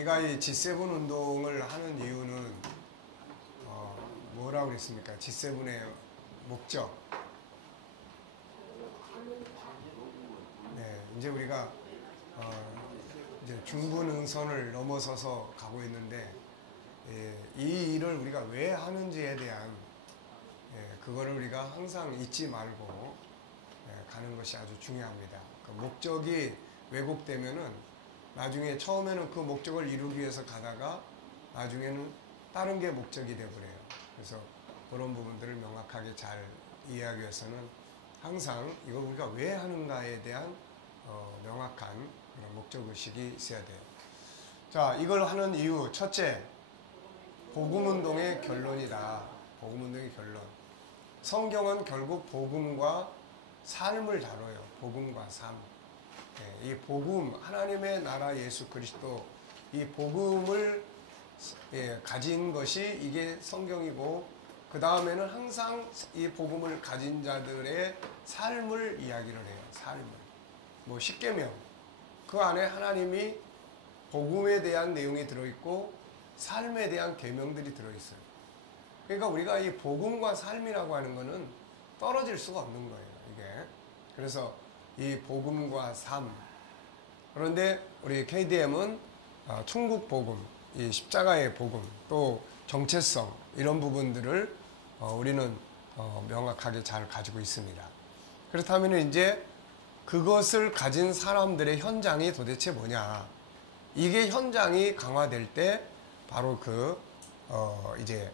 우리가 이 G7 운동을 하는 이유는 뭐라고 그랬습니까? G7의 목적. 네, 이제 우리가 이제 중부능선을 넘어서서 가고 있는데 이 일을 우리가 왜 하는지에 대한 그거를 우리가 항상 잊지 말고 가는 것이 아주 중요합니다. 그 목적이 왜곡되면은 나중에 처음에는 그 목적을 이루기 위해서 가다가 나중에는 다른 게 목적이 되어버려요. 그래서 그런 부분들을 명확하게 잘 이해하기 위해서는 항상 이걸 우리가 왜 하는가에 대한 명확한 그런 목적의식이 있어야 돼요. 자, 이걸 하는 이유 첫째, 복음운동의 결론이다. 복음운동의 결론. 성경은 결국 복음과 삶을 다뤄요. 복음과 삶. 이 복음, 하나님의 나라 예수 그리스도, 이 복음을 가진 것이 이게 성경이고, 그 다음에는 항상 이 복음을 가진 자들의 삶을 이야기를 해요. 삶을. 뭐 십계명, 그 안에 하나님이 복음에 대한 내용이 들어있고 삶에 대한 계명들이 들어있어요. 그러니까 우리가 이 복음과 삶이라고 하는 거는 떨어질 수가 없는 거예요. 이게. 그래서 이 복음과 삶. 그런데 우리 KDM은 천국 복음, 이 십자가의 복음, 또 정체성 이런 부분들을 우리는 명확하게 잘 가지고 있습니다. 그렇다면 이제 그것을 가진 사람들의 현장이 도대체 뭐냐? 이게 현장이 강화될 때 바로 이제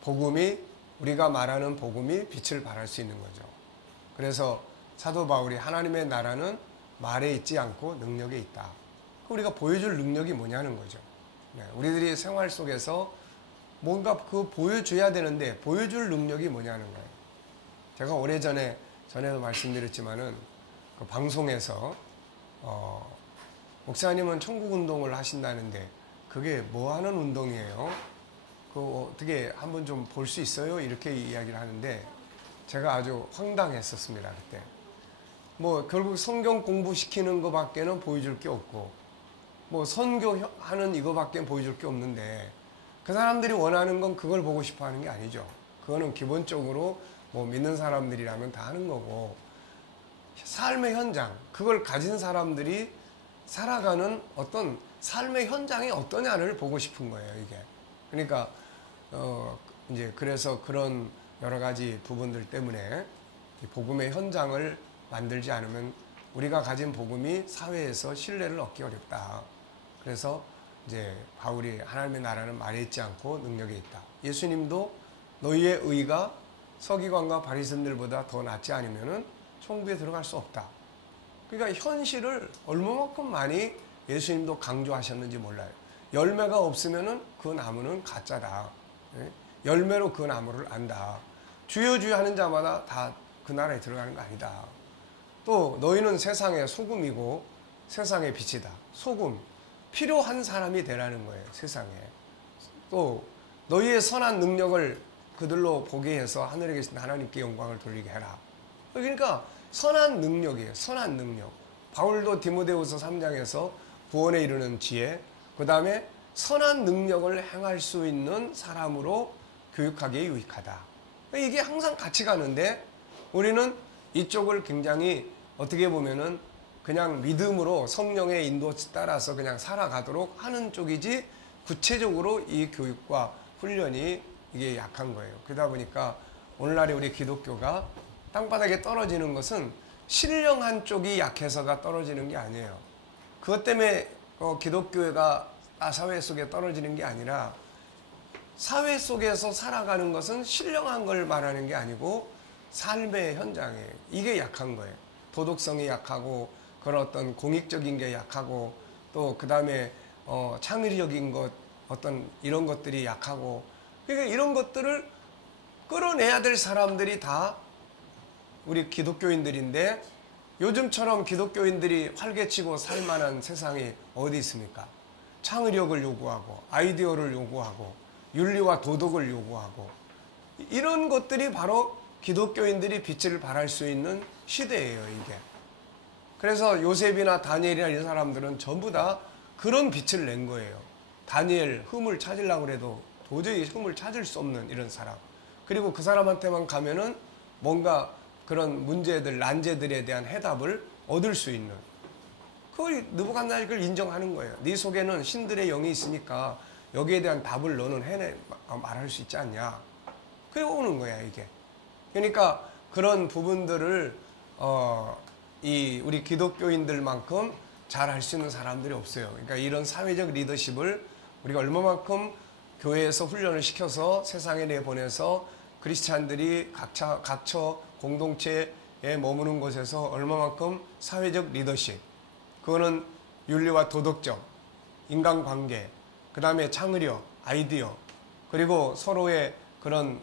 복음이 우리가 말하는 복음이 빛을 발할 수 있는 거죠. 그래서 사도 바울이 하나님의 나라는 말에 있지 않고 능력에 있다. 우리가 보여줄 능력이 뭐냐는 거죠. 우리들이 생활 속에서 뭔가 보여줘야 되는데 보여줄 능력이 뭐냐는 거예요. 제가 전에도 말씀드렸지만은 그 방송에서 목사님은 천국운동을 하신다는데 그게 뭐 하는 운동이에요? 그거 어떻게 한번 좀 볼 수 있어요? 이렇게 이야기를 하는데 제가 아주 황당했었습니다. 그때. 뭐 결국 성경 공부시키는 것밖에는 보여줄 게 없고 뭐 선교하는 이거밖에 보여줄 게 없는데 그 사람들이 원하는 건 그걸 보고 싶어 하는 게 아니죠. 그거는 기본적으로 뭐 믿는 사람들이라면 다 하는 거고 삶의 현장, 그걸 가진 사람들이 살아가는 어떤 삶의 현장이 어떠냐를 보고 싶은 거예요, 이게. 그러니까 이제 그래서 그런 여러 가지 부분들 때문에 복음의 현장을 만들지 않으면 우리가 가진 복음이 사회에서 신뢰를 얻기 어렵다. 그래서 이제 바울이 하나님의 나라는 말에 있지 않고 능력에 있다. 예수님도 너희의 의가 서기관과 바리새인들보다 더 낫지 않으면은 천국에 들어갈 수 없다. 그러니까 현실을 얼마만큼 많이 예수님도 강조하셨는지 몰라요. 열매가 없으면은 그 나무는 가짜다. 열매로 그 나무를 안다. 주여 주여 하는 자마다 다 그 나라에 들어가는 거 아니다. 또 너희는 세상의 소금이고 세상의 빛이다. 소금. 필요한 사람이 되라는 거예요. 세상에. 또 너희의 선한 능력을 그들로 보게 해서 하늘에 계신 하나님께 영광을 돌리게 해라. 그러니까 선한 능력이에요. 선한 능력. 바울도 디모데후서 3장에서 구원에 이르는 지혜, 그 다음에 선한 능력을 행할 수 있는 사람으로 교육하기에 유익하다. 이게 항상 같이 가는데 우리는 이쪽을 굉장히 어떻게 보면은 그냥 믿음으로 성령의 인도 따라서 그냥 살아가도록 하는 쪽이지 구체적으로 이 교육과 훈련이 이게 약한 거예요. 그러다 보니까 오늘날의 우리 기독교가 땅바닥에 떨어지는 것은 신령한 쪽이 약해서가 떨어지는 게 아니에요. 그것 때문에 기독교가 사회 속에 떨어지는 게 아니라 사회 속에서 살아가는 것은 신령한 걸 말하는 게 아니고 삶의 현장에 이게 약한 거예요. 도덕성이 약하고 그런 어떤 공익적인 게 약하고 또 그 다음에 창의적인 것 어떤 이런 것들이 약하고 그러니까 이런 것들을 끌어내야 될 사람들이 다 우리 기독교인들인데 요즘처럼 기독교인들이 활개치고 살만한 세상이 어디 있습니까? 창의력을 요구하고 아이디어를 요구하고 윤리와 도덕을 요구하고 이런 것들이 바로 기독교인들이 빛을 발할 수 있는 시대예요, 이게. 그래서 요셉이나 다니엘이나 이런 사람들은 전부 다 그런 빛을 낸 거예요. 다니엘 흠을 찾으려고 해도 도저히 흠을 찾을 수 없는 이런 사람. 그리고 그 사람한테만 가면은 뭔가 그런 문제들, 난제들에 대한 해답을 얻을 수 있는. 그걸 느부갓네살이 그걸 인정하는 거예요. 네 속에는 신들의 영이 있으니까 여기에 대한 답을 너는 말할 수 있지 않냐. 그래 오는 거야 이게. 그러니까 그런 부분들을 우리 기독교인들만큼 잘 할 수 있는 사람들이 없어요. 그러니까 이런 사회적 리더십을 우리가 얼마만큼 교회에서 훈련을 시켜서 세상에 내보내서 크리스찬들이 각처 공동체에 머무는 곳에서 얼마만큼 사회적 리더십, 그거는 윤리와 도덕적, 인간관계, 그 다음에 창의력, 아이디어, 그리고 서로의 그런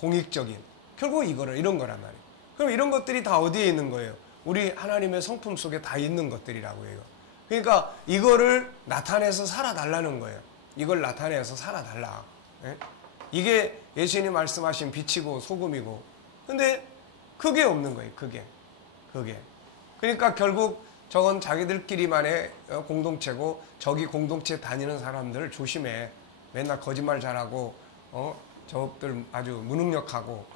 공익적인, 결국 이런 거란 말이에요. 그럼 이런 것들이 다 어디에 있는 거예요? 우리 하나님의 성품 속에 다 있는 것들이라고 해요. 그러니까 이거를 나타내서 살아달라는 거예요. 이걸 나타내서 살아달라. 예? 이게 예수님이 말씀하신 빛이고 소금이고. 근데 그게 없는 거예요. 그게. 그러니까 결국 저건 자기들끼리만의 공동체고 저기 공동체 다니는 사람들 조심해. 맨날 거짓말 잘하고 저것들 아주 무능력하고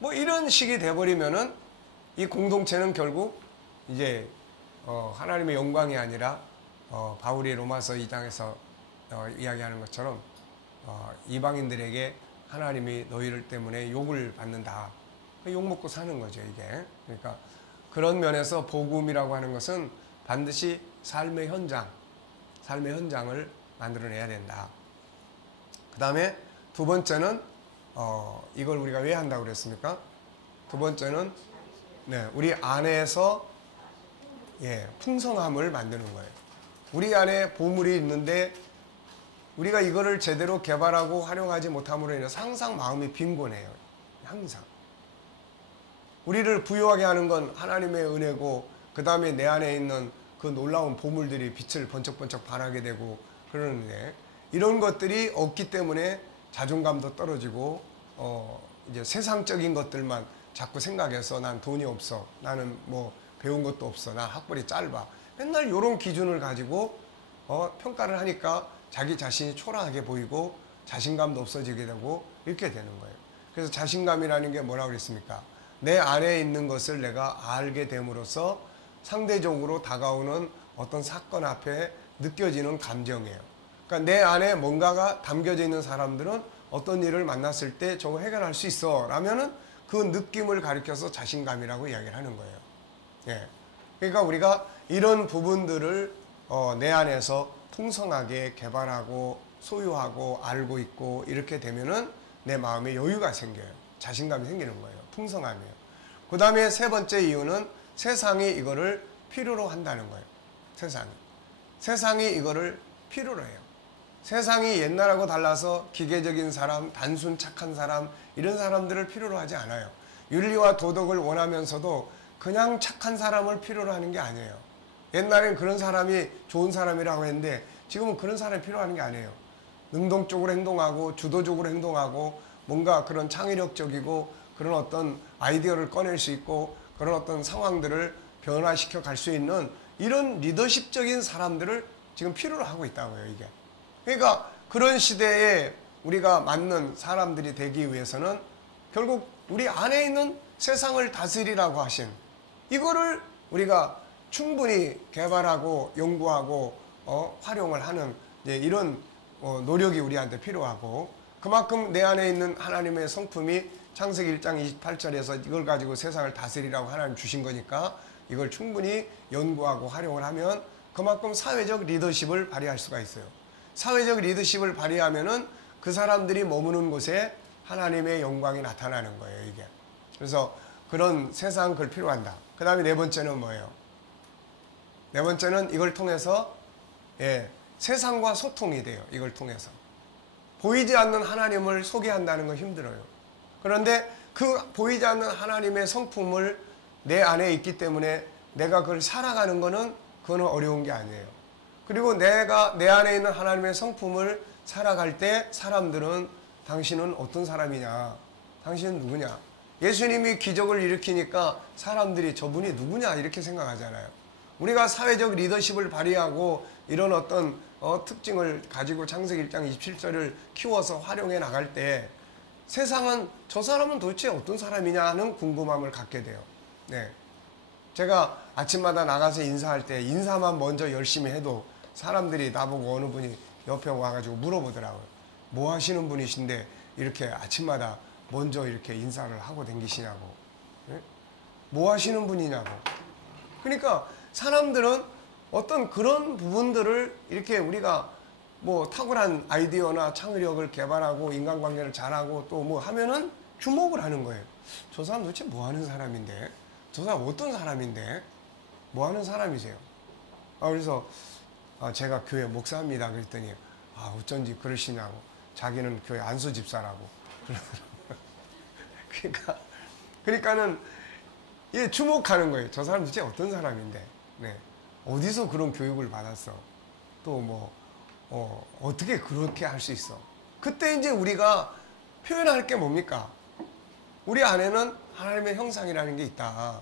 뭐 이런 식이 돼버리면은 이 공동체는 결국 이제 하나님의 영광이 아니라 바울이 로마서 2장에서 이야기하는 것처럼 이방인들에게 하나님이 너희를 때문에 욕을 받는다. 욕 먹고 사는 거죠 이게. 그러니까 그런 면에서 복음이라고 하는 것은 반드시 삶의 현장을 만들어내야 된다. 그 다음에 두 번째는 이걸 우리가 왜 한다고 그랬습니까? 두 번째는 우리 안에서 풍성함을 만드는 거예요. 우리 안에 보물이 있는데 우리가 이거를 제대로 개발하고 활용하지 못함으로 인해서 항상 마음이 빈곤해요. 항상. 우리를 부유하게 하는 건 하나님의 은혜고 그 다음에 내 안에 있는 그 놀라운 보물들이 빛을 번쩍번쩍 발하게 되고 그러는데 이런 것들이 없기 때문에 자존감도 떨어지고 이제 세상적인 것들만 자꾸 생각해서 난 돈이 없어. 나는 뭐 배운 것도 없어. 난 학벌이 짧아. 맨날 이런 기준을 가지고 평가를 하니까 자기 자신이 초라하게 보이고 자신감도 없어지게 되고 이렇게 되는 거예요. 그래서 자신감이라는 게 뭐라고 그랬습니까? 내 안에 있는 것을 내가 알게 됨으로써 상대적으로 다가오는 어떤 사건 앞에 느껴지는 감정이에요. 그러니까 내 안에 뭔가가 담겨져 있는 사람들은 어떤 일을 만났을 때 저거 해결할 수 있어 라면은 그 느낌을 가리켜서 자신감이라고 이야기를 하는 거예요. 예. 그러니까 우리가 이런 부분들을 내 안에서 풍성하게 개발하고 소유하고 알고 있고 이렇게 되면은 내 마음에 여유가 생겨요. 자신감이 생기는 거예요. 풍성함이에요. 그 다음에 세 번째 이유는 세상이 이거를 필요로 한다는 거예요. 세상이 이거를 필요로 해요. 세상이 옛날하고 달라서 기계적인 사람, 단순 착한 사람 이런 사람들을 필요로 하지 않아요. 윤리와 도덕을 원하면서도 그냥 착한 사람을 필요로 하는 게 아니에요. 옛날엔 그런 사람이 좋은 사람이라고 했는데 지금은 그런 사람이 필요하는 게 아니에요. 능동적으로 행동하고 주도적으로 행동하고 뭔가 그런 창의력적이고 그런 어떤 아이디어를 꺼낼 수 있고 그런 어떤 상황들을 변화시켜 갈 수 있는 이런 리더십적인 사람들을 지금 필요로 하고 있다고요, 이게. 그러니까 그런 시대에 우리가 맞는 사람들이 되기 위해서는 결국 우리 안에 있는 세상을 다스리라고 하신 이거를 우리가 충분히 개발하고 연구하고 활용을 하는 이런 노력이 우리한테 필요하고 그만큼 내 안에 있는 하나님의 성품이 창세기 1장 28절에서 이걸 가지고 세상을 다스리라고 하나님 주신 거니까 이걸 충분히 연구하고 활용을 하면 그만큼 사회적 리더십을 발휘할 수가 있어요. 사회적 리더십을 발휘하면은 그 사람들이 머무는 곳에 하나님의 영광이 나타나는 거예요, 이게. 그래서 그런 세상 그걸 필요한다. 그 다음에 네 번째는 뭐예요? 네 번째는 이걸 통해서 세상과 소통이 돼요. 이걸 통해서. 보이지 않는 하나님을 소개한다는 건 힘들어요. 그런데 그 보이지 않는 하나님의 성품을 내 안에 있기 때문에 내가 그걸 살아가는 거는 그거는 어려운 게 아니에요. 그리고 내가 내 안에 있는 하나님의 성품을 살아갈 때 사람들은 당신은 어떤 사람이냐? 당신은 누구냐? 예수님이 기적을 일으키니까 사람들이 저분이 누구냐? 이렇게 생각하잖아요. 우리가 사회적 리더십을 발휘하고 이런 어떤 특징을 가지고 창세기 1장 27절을 키워서 활용해 나갈 때 세상은 저 사람은 도대체 어떤 사람이냐는 궁금함을 갖게 돼요. 네. 제가 아침마다 나가서 인사할 때 인사만 먼저 열심히 해도 사람들이 나보고 어느 분이 옆에 와가지고 물어보더라고요. 뭐 하시는 분이신데 이렇게 아침마다 먼저 이렇게 인사를 하고 다니시냐고. 네? 뭐 하시는 분이냐고. 그러니까 사람들은 어떤 그런 부분들을 이렇게 우리가 뭐 탁월한 아이디어나 창의력을 개발하고 인간관계를 잘하고 또 뭐 하면은 주목을 하는 거예요. 저 사람 도대체 뭐 하는 사람인데? 저 사람 어떤 사람인데? 뭐 하는 사람이세요? 그래서 제가 교회 목사입니다. 그랬더니 어쩐지 그러시냐고. 자기는 교회 안수 집사라고. 그러니까는 예, 주목하는 거예요. 저 사람 도대체 어떤 사람인데? 네. 어디서 그런 교육을 받았어? 또 뭐 어떻게 그렇게 할 수 있어? 그때 이제 우리가 표현할 게 뭡니까? 우리 안에는 하나님의 형상이라는 게 있다.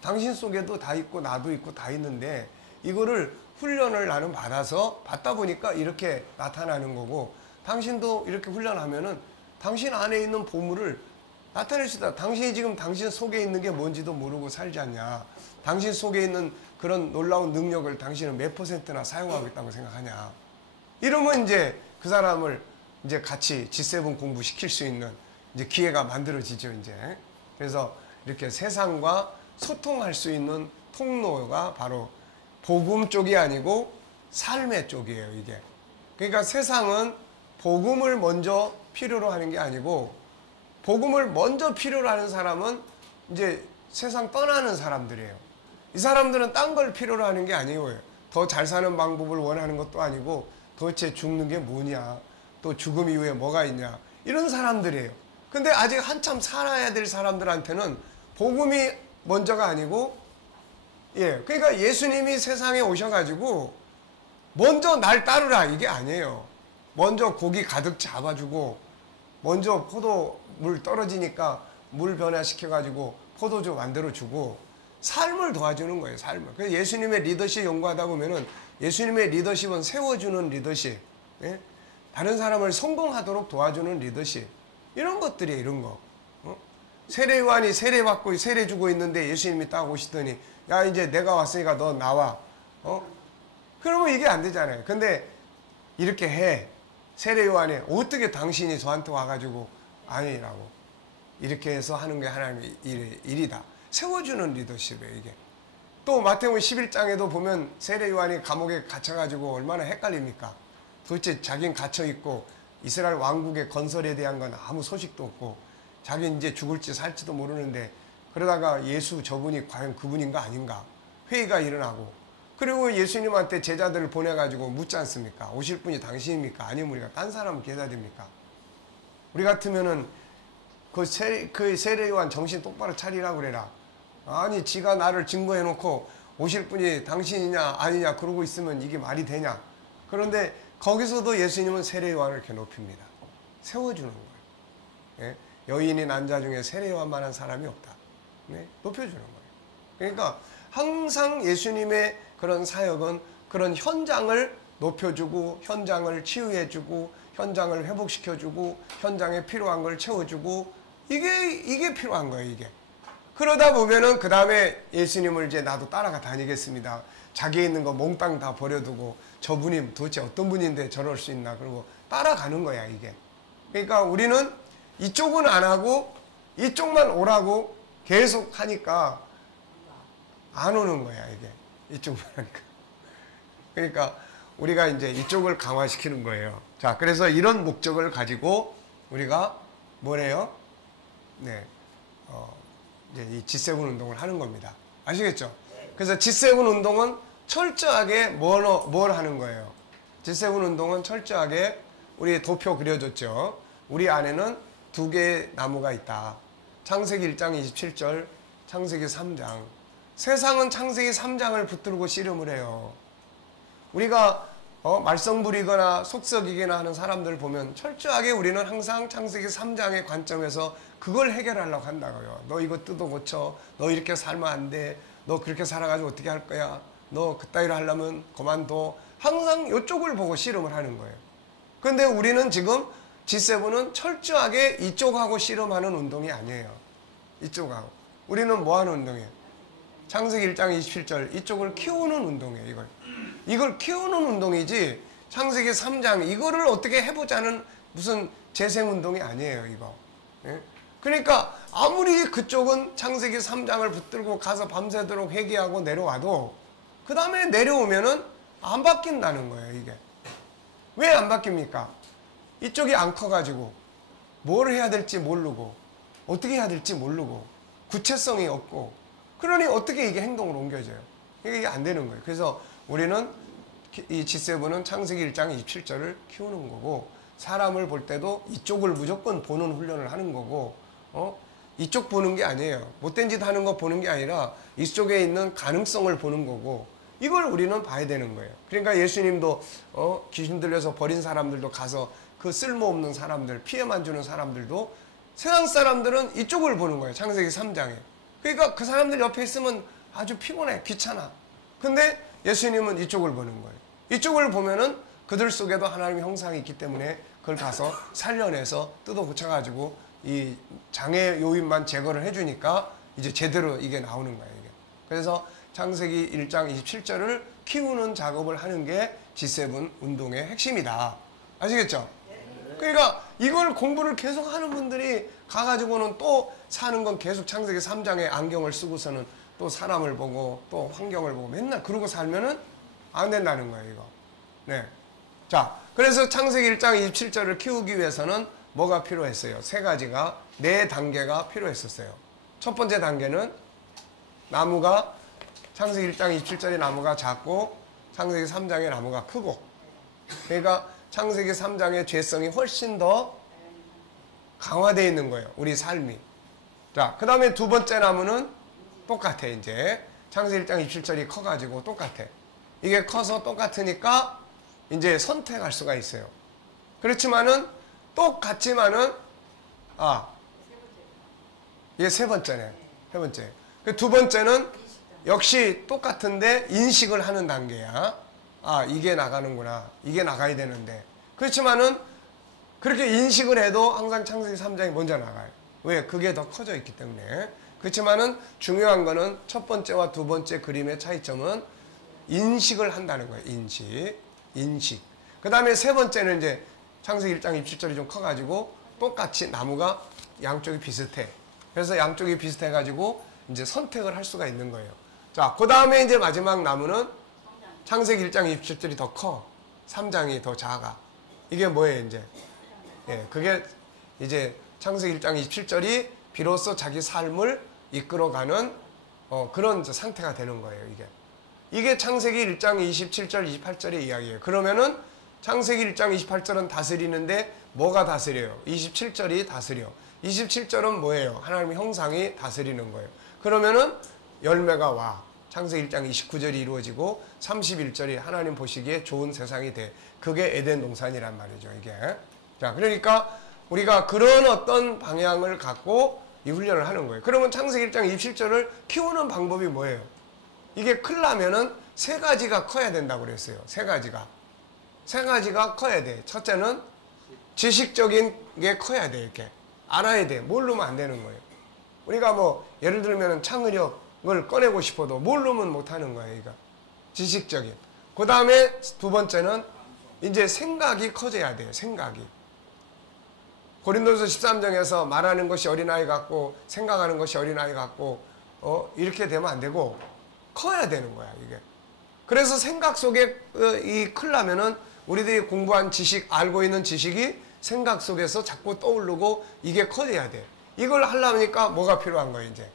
당신 속에도 다 있고 나도 있고 다 있는데 이거를 훈련을 나는 받다 보니까 이렇게 나타나는 거고 당신도 이렇게 훈련하면은 당신 안에 있는 보물을 나타낼 수 있다. 당신이 지금 당신 속에 있는 게 뭔지도 모르고 살지 않냐. 당신 속에 있는 그런 놀라운 능력을 당신은 몇 %나 사용하고 있다고 생각하냐. 이러면 이제 그 사람을 이제 같이 G7 공부시킬 수 있는 이제 기회가 만들어지죠, 이제. 그래서 이렇게 세상과 소통할 수 있는 통로가 바로 복음 쪽이 아니고 삶의 쪽이에요, 이게. 그러니까 세상은 복음을 먼저 필요로 하는 게 아니고 복음을 먼저 필요로 하는 사람은 이제 세상 떠나는 사람들이에요. 이 사람들은 딴 걸 필요로 하는 게 아니에요. 더 잘 사는 방법을 원하는 것도 아니고 도대체 죽는 게 뭐냐, 또 죽음 이후에 뭐가 있냐, 이런 사람들이에요. 근데 아직 한참 살아야 될 사람들한테는 복음이 먼저가 아니고, 예, 그러니까 예수님이 세상에 오셔가지고 먼저 날 따르라 이게 아니에요. 먼저 고기 가득 잡아주고 먼저 포도물 떨어지니까 물 변화시켜가지고 포도주 만들어주고 삶을 도와주는 거예요. 삶을. 그래서 예수님의 리더십 연구하다 보면은 예수님의 리더십은 세워주는 리더십, 예? 다른 사람을 성공하도록 도와주는 리더십, 이런 것들이에요. 이런 거. 세례 요한이 세례 받고 세례 주고 있는데 예수님이 딱 오시더니 야 이제 내가 왔으니까 너 나와. 그러면 이게 안 되잖아요. 근데 이렇게 해. 세례 요한이 어떻게 당신이 저한테 와가지고 아니라고 이렇게 해서 하는 게 하나님의 일이다. 세워주는 리더십이에요, 이게. 또 마태복음 11장에도 보면 세례 요한이 감옥에 갇혀가지고 얼마나 헷갈립니까? 도대체 자기는 갇혀있고 이스라엘 왕국의 건설에 대한 건 아무 소식도 없고 자기는 이제 죽을지 살지도 모르는데 그러다가 예수 저분이 과연 그분인가 아닌가 회의가 일어나고 그리고 예수님한테 제자들을 보내가지고 묻지 않습니까? 오실 분이 당신입니까? 아니면 우리가 딴 사람을 기다려야 됩니까? 우리 같으면은 그 세례 요한 정신 똑바로 차리라고 그래라. 아니 지가 나를 증거해놓고 오실 분이 당신이냐 아니냐 그러고 있으면 이게 말이 되냐. 그런데 거기서도 예수님은 세례 요한을 이렇게 높입니다. 세워주는 거예요. 예? 여인이 난 자 중에 세례 요한만한 사람이 없다. 네? 높여주는 거예요. 그러니까 항상 예수님의 그런 사역은 그런 현장을 높여주고 현장을 치유해주고 현장을 회복시켜주고 현장에 필요한 걸 채워주고 이게 필요한 거예요. 이게. 그러다 보면은 그 다음에 예수님을 이제 나도 따라가 다니겠습니다. 자기에 있는 거 몽땅 다 버려두고 저분이 도대체 어떤 분인데 저럴 수 있나 그러고 따라가는 거야 이게. 그러니까 우리는 이쪽은 안 하고 이쪽만 오라고 계속 하니까 안 오는 거야 이게. 이쪽만 하니까. 그러니까 우리가 이제 이쪽을 강화시키는 거예요. 자, 그래서 이런 목적을 가지고 우리가 뭐래요? 네, 이제 이 G7 운동을 하는 겁니다. 아시겠죠? 그래서 G7 운동은 철저하게 뭘 하는 거예요? G7 운동은 철저하게 우리 도표 그려줬죠. 우리 안에는 두 개의 나무가 있다. 창세기 1장 27절, 창세기 3장. 세상은 창세기 3장을 붙들고 씨름을 해요. 우리가 말썽 부리거나 속썩이거나 하는 사람들 보면 철저하게 우리는 항상 창세기 3장의 관점에서 그걸 해결하려고 한다고요. 너 이거 뜯어 고쳐. 너 이렇게 살면 안 돼. 너 그렇게 살아가지고 어떻게 할 거야. 너 그따위로 하려면 그만둬. 항상 이쪽을 보고 씨름을 하는 거예요. 근데 우리는 지금 G7은 철저하게 이쪽하고 씨름하는 운동이 아니에요. 이쪽하고. 우리는 뭐 하는 운동이에요? 창세기 1장 27절 이쪽을 키우는 운동이에요. 이걸 키우는 운동이지 창세기 3장 이거를 어떻게 해보자는 무슨 재생운동이 아니에요. 이거. 예? 그러니까 아무리 그쪽은 창세기 3장을 붙들고 가서 밤새도록 회개하고 내려와도 그 다음에 내려오면은 안 바뀐다는 거예요. 이게. 왜 안 바뀝니까? 이쪽이 안 커가지고 뭘 해야 될지 모르고 어떻게 해야 될지 모르고 구체성이 없고 그러니 어떻게 이게 행동으로 옮겨져요? 이게 안 되는 거예요. 그래서 우리는 이 G7은 창세기 1장 27절을 키우는 거고 사람을 볼 때도 이쪽을 무조건 보는 훈련을 하는 거고 이쪽 보는 게 아니에요. 못된 짓 하는 거 보는 게 아니라 이쪽에 있는 가능성을 보는 거고 이걸 우리는 봐야 되는 거예요. 그러니까 예수님도 귀신 들려서 버린 사람들도 가서 그 쓸모없는 사람들 피해만 주는 사람들도 세상 사람들은 이쪽을 보는 거예요. 창세기 3장에. 그러니까 그 사람들 옆에 있으면 아주 피곤해 귀찮아. 근데 예수님은 이쪽을 보는 거예요. 이쪽을 보면은 그들 속에도 하나님의 형상이 있기 때문에 그걸 가서 살려내서 뜯어 고쳐가지고 이 장애 요인만 제거를 해주니까 이제 제대로 이게 나오는 거예요. 이게. 그래서 창세기 1장 27절을 키우는 작업을 하는 게 G7 운동의 핵심이다. 아시겠죠? 그러니까 이걸 공부를 계속 하는 분들이 가가지고는 또 사는 건 계속 창세기 3장에 안경을 쓰고서는 또 사람을 보고 또 환경을 보고 맨날 그러고 살면은 안 된다는 거예요, 이거. 네. 자, 그래서 창세기 1장 27절을 키우기 위해서는 뭐가 필요했어요? 세 가지가, 네 단계가 필요했었어요. 첫 번째 단계는 나무가, 창세기 1장 27절의 나무가 작고 창세기 3장의 나무가 크고, 그러니까 창세기 3장의 죄성이 훨씬 더 강화되어 있는 거예요. 우리 삶이. 자, 그 다음에 두 번째 나무는 똑같아, 이제. 창세기 1장 27절이 커가지고 똑같아. 이게 커서 똑같으니까 이제 선택할 수가 있어요. 그렇지만은 똑같지만은 이게 세 번째네. 세 번째. 두 번째는 역시 똑같은데 인식을 하는 단계야. 이게 나가는구나. 이게 나가야 되는데. 그렇지만은 그렇게 인식을 해도 항상 창세기 3장이 먼저 나가요. 왜? 그게 더 커져 있기 때문에. 그렇지만은 중요한 거는 첫 번째와 두 번째 그림의 차이점은 인식을 한다는 거예요. 인식. 그 다음에 세 번째는 이제 창세기 1장 27절이 좀 커가지고 똑같이 나무가 양쪽이 비슷해. 그래서 양쪽이 비슷해가지고 이제 선택을 할 수가 있는 거예요. 자, 그 다음에 이제 마지막 나무는 창세기 1장 27절이 더 커. 3장이 더 작아. 이게 뭐예요, 이제? 예, 그게 이제 창세기 1장 27절이 비로소 자기 삶을 이끌어가는 그런 상태가 되는 거예요, 이게 창세기 1장 27절, 28절의 이야기예요. 그러면은 창세기 1장 28절은 다스리는데 뭐가 다스려요? 27절이 다스려. 27절은 뭐예요? 하나님의 형상이 다스리는 거예요. 그러면은 열매가 와. 창세기 1장 29절이 이루어지고 31절이 하나님 보시기에 좋은 세상이 돼. 그게 에덴 동산이란 말이죠, 이게. 자, 그러니까 우리가 그런 어떤 방향을 갖고 이 훈련을 하는 거예요. 그러면 창세기 1장 27절을 키우는 방법이 뭐예요? 이게 크려면은 세 가지가 커야 된다고 그랬어요. 세 가지가 커야 돼. 첫째는 지식적인 게 커야 돼. 이렇게 알아야 돼. 모르면 안 되는 거예요. 우리가 뭐 예를 들면 창의력을 꺼내고 싶어도 모르면 못 하는 거예요. 이거 지식적인. 그 다음에 두 번째는 이제 생각이 커져야 돼요. 생각이. 고린도서 13장에서 말하는 것이 어린아이 같고 생각하는 것이 어린아이 같고 이렇게 되면 안 되고 커야 되는 거야, 이게. 그래서 생각 속에 크려면은 우리들이 공부한 지식, 알고 있는 지식이 생각 속에서 자꾸 떠오르고 이게 커져야 돼. 이걸 하려니까 뭐가 필요한 거야, 이제?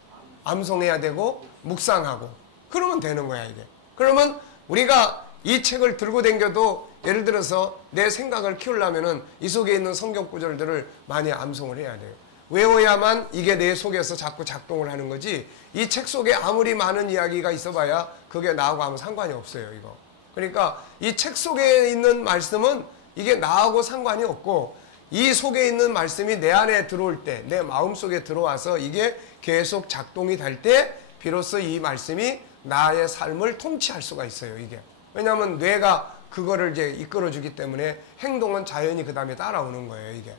암송해야 되고 묵상하고. 그러면 되는 거야, 이게. 그러면 우리가 이 책을 들고 다녀도 예를 들어서 내 생각을 키우려면은 이 속에 있는 성경 구절들을 많이 암송을 해야 돼요. 외워야만 이게 내 속에서 자꾸 작동을 하는 거지. 이 책 속에 아무리 많은 이야기가 있어봐야 그게 나하고 아무 상관이 없어요, 이거. 그러니까 이 책 속에 있는 말씀은 이게 나하고 상관이 없고 이 속에 있는 말씀이 내 안에 들어올 때, 내 마음 속에 들어와서 이게 계속 작동이 될 때 비로소 이 말씀이 나의 삶을 통치할 수가 있어요, 이게. 왜냐하면 뇌가 그거를 이제 이끌어주기 때문에 행동은 자연히 그 다음에 따라오는 거예요, 이게.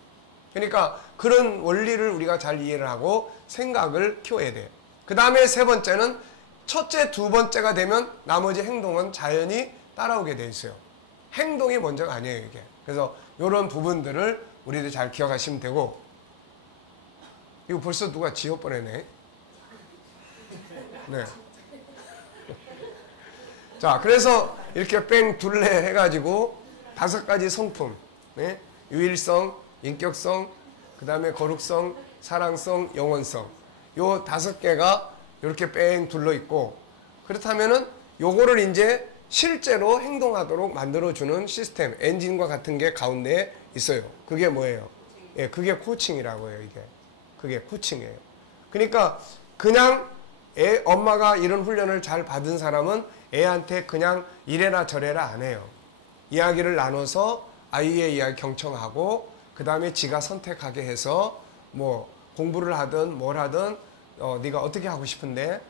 그러니까 그런 원리를 우리가 잘 이해를 하고 생각을 키워야 돼요. 그 다음에 세 번째는 첫째, 두 번째가 되면 나머지 행동은 자연히 따라오게 돼 있어요. 행동이 먼저가 아니에요, 이게. 그래서 이런 부분들을 우리들 잘 기억하시면 되고, 이거 벌써 누가 지워버리네. 네. 자, 그래서 이렇게 뺑 둘레 해가지고 5가지 성품, 네? 유일성, 인격성, 그 다음에 거룩성, 사랑성, 영원성. 요 5개가 이렇게 뺑 둘러 있고, 그렇다면은 요거를 이제 실제로 행동하도록 만들어주는 시스템, 엔진과 같은 게 가운데에 있어요. 그게 뭐예요? 예, 그게 코칭이라고 해요, 이게. 그게 코칭이에요. 그러니까 그냥 엄마가 이런 훈련을 잘 받은 사람은 애한테 그냥 이래라 저래라 안 해요. 이야기를 나눠서 아이의 이야기 경청하고, 그 다음에 지가 선택하게 해서 뭐 공부를 하든 뭘 하든 네가 어떻게 하고 싶은데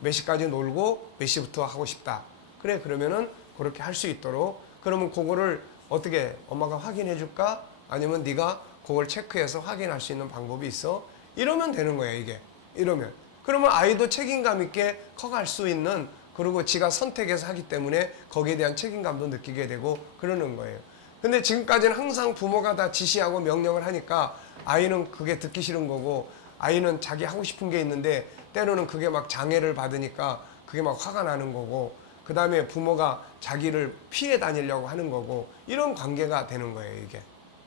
몇 시까지 놀고 몇 시부터 하고 싶다. 그래, 그러면은 그렇게 할 수 있도록. 그러면 그거를 어떻게 엄마가 확인해 줄까? 아니면 네가 그걸 체크해서 확인할 수 있는 방법이 있어? 이러면 되는 거예요, 이게. 이러면. 그러면 아이도 책임감 있게 커갈 수 있는, 그리고 지가 선택해서 하기 때문에 거기에 대한 책임감도 느끼게 되고 그러는 거예요. 근데 지금까지는 항상 부모가 다 지시하고 명령을 하니까 아이는 그게 듣기 싫은 거고, 아이는 자기 하고 싶은 게 있는데 때로는 그게 막 장애를 받으니까 그게 막 화가 나는 거고, 그 다음에 부모가 자기를 피해 다니려고 하는 거고, 이런 관계가 되는 거예요, 이게.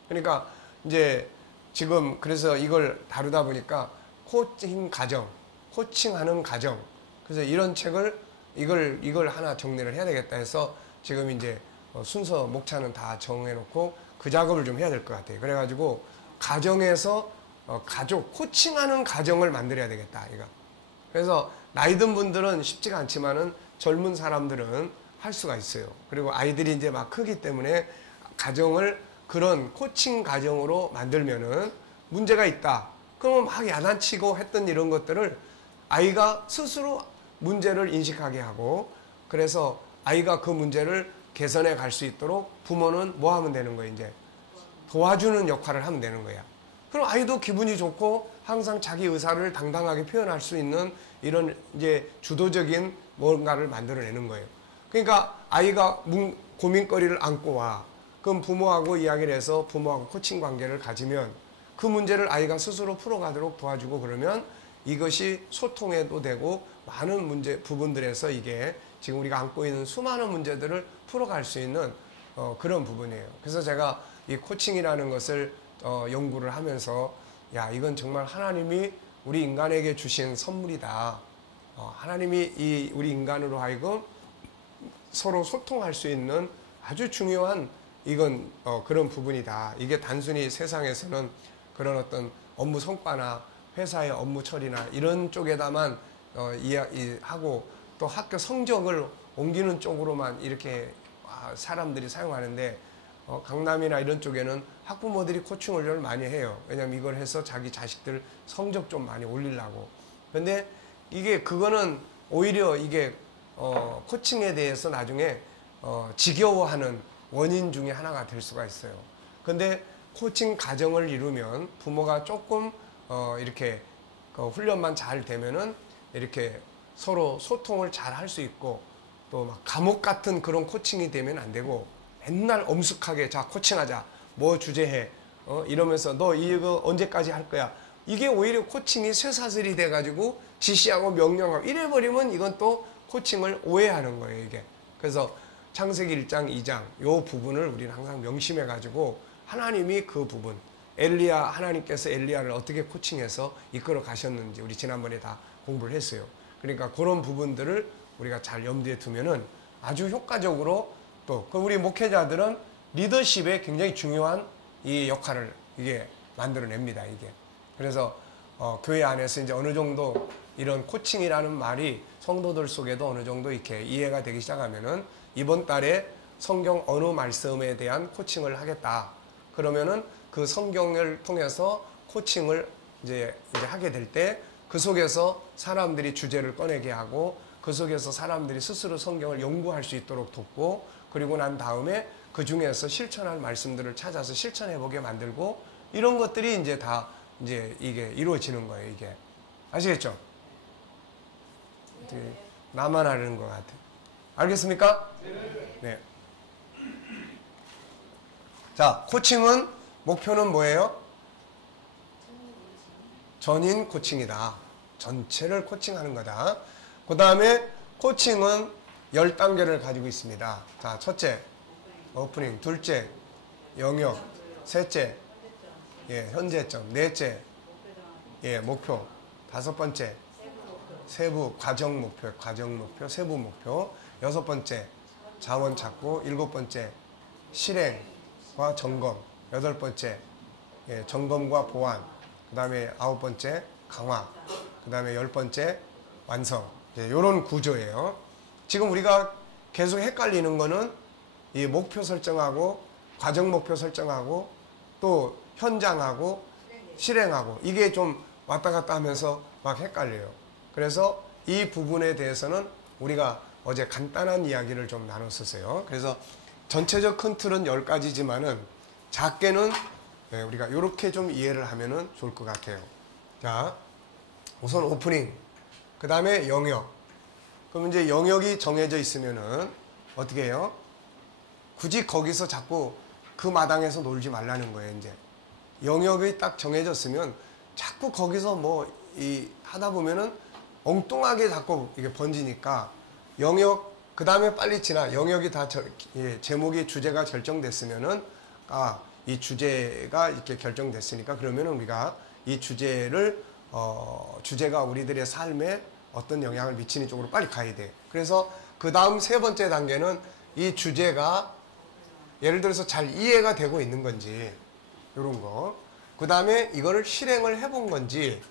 그러니까 이제 지금 그래서 이걸 다루다 보니까 코칭 가정, 코칭하는 가정. 그래서 이런 책을 이걸 하나 정리를 해야 되겠다 해서 지금 이제 순서 목차는 다 정해놓고 그 작업을 좀 해야 될 것 같아요. 그래가지고 가정에서 가족 코칭하는 가정을 만들어야 되겠다, 이거. 그래서 나이 든 분들은 쉽지가 않지만은 젊은 사람들은 할 수가 있어요. 그리고 아이들이 이제 막 크기 때문에 가정을 그런 코칭 가정으로 만들면은 문제가 있다. 그러면 막 야단치고 했던 이런 것들을 아이가 스스로 문제를 인식하게 하고, 그래서 아이가 그 문제를 개선해 갈 수 있도록 부모는 뭐 하면 되는 거예요, 이제? 도와주는 역할을 하면 되는 거야. 그럼 아이도 기분이 좋고 항상 자기 의사를 당당하게 표현할 수 있는 이런 이제 주도적인 뭔가를 만들어내는 거예요. 그러니까 아이가 고민거리를 안고 와. 그럼 부모하고 이야기를 해서 부모하고 코칭 관계를 가지면 그 문제를 아이가 스스로 풀어가도록 도와주고, 그러면 이것이 소통에도 되고 많은 부분들에서 이게 지금 우리가 안고 있는 수많은 문제들을 풀어갈 수 있는 그런 부분이에요. 그래서 제가 이 코칭이라는 것을 연구를 하면서, 야, 이건 정말 하나님이 우리 인간에게 주신 선물이다. 하나님이 우리 인간으로 하여금 서로 소통할 수 있는 아주 중요한 이건 그런 부분이다. 이게 단순히 세상에서는 그런 어떤 업무 성과나 회사의 업무 처리나 이런 쪽에다만 이야기하고 또 학교 성적을 옮기는 쪽으로만 이렇게 사람들이 사용하는데, 강남이나 이런 쪽에는 학부모들이 코칭 훈련을 많이 해요. 왜냐면 이걸 해서 자기 자식들 성적 좀 많이 올리려고. 근데 그거는 오히려 이게 코칭에 대해서 나중에 지겨워하는 원인 중에 하나가 될 수가 있어요. 근데 코칭 가정을 이루면 부모가 조금 이렇게 훈련만 잘 되면은 이렇게 서로 소통을 잘 할 수 있고, 또 막 감옥 같은 그런 코칭이 되면 안 되고, 맨날 엄숙하게 자 코칭하자, 뭐 주제해, 이러면서 너 이거 언제까지 할 거야. 이게 오히려 코칭이 쇠사슬이 돼가지고 지시하고 명령하고 이래버리면 이건 또 코칭을 오해하는 거예요, 이게. 그래서 창세기 1장, 2장 요 부분을 우리는 항상 명심해가지고 하나님이 그 부분, 하나님께서 엘리야를 어떻게 코칭해서 이끌어 가셨는지 우리 지난번에 다 공부를 했어요. 그러니까 그런 부분들을 우리가 잘 염두에 두면은 아주 효과적으로, 또 우리 목회자들은 리더십에 굉장히 중요한 이 역할을 이게 만들어냅니다, 이게. 그래서 교회 안에서 이제 어느 정도 이런 코칭이라는 말이 성도들 속에도 어느 정도 이렇게 이해가 되기 시작하면은 이번 달에 성경 어느 말씀에 대한 코칭을 하겠다. 그러면은 그 성경을 통해서 코칭을 이제 하게 될 때 그 속에서 사람들이 주제를 꺼내게 하고, 그 속에서 사람들이 스스로 성경을 연구할 수 있도록 돕고, 그리고 난 다음에 그 중에서 실천할 말씀들을 찾아서 실천해 보게 만들고 이런 것들이 이제 다 이제 이게 이루어지는 거예요, 이게. 아시겠죠? 나만 아는 것 같아. 알겠습니까? 네. 자, 코칭은 목표는 뭐예요? 전인 코칭이다. 전체를 코칭하는 거다. 그 다음에 코칭은 10단계를 가지고 있습니다. 자, 첫째, 오프닝. 둘째, 영역. 셋째, 현재점. 넷째, 목표. 다섯 번째, 세부, 과정 목표, 세부 목표. 여섯 번째, 자원 찾고. 일곱 번째, 실행과 점검. 여덟 번째, 점검과 보완. 그 다음에 아홉 번째, 강화. 그 다음에 열 번째, 완성. 이런 구조예요. 지금 우리가 계속 헷갈리는 거는 이 목표 설정하고, 과정 목표 설정하고, 또 현장하고, 실행하고, 이게 좀 왔다 갔다 하면서 막 헷갈려요. 그래서 이 부분에 대해서는 우리가 어제 간단한 이야기를 좀 나눴었어요. 그래서 전체적 큰 틀은 10가지지만은 작게는 우리가 이렇게 좀 이해를 하면은 좋을 것 같아요. 자, 우선 오프닝, 그 다음에 영역. 그럼 이제 영역이 정해져 있으면은 어떻게 해요? 굳이 거기서 자꾸 그 마당에서 놀지 말라는 거예요, 이제. 영역이 딱 정해졌으면 자꾸 거기서 뭐 하다 보면은 엉뚱하게 자꾸 이게 번지니까 영역, 그 다음에 빨리 지나. 영역이 다 제목이 주제가 결정됐으면은 이 주제가 이렇게 결정됐으니까 그러면 우리가 이 주제를 주제가 우리들의 삶에 어떤 영향을 미치는 쪽으로 빨리 가야 돼. 그래서 그 다음 세 번째 단계는 이 주제가 예를 들어서 잘 이해가 되고 있는 건지 이런 거. 그 다음에 이거를 실행을 해본 건지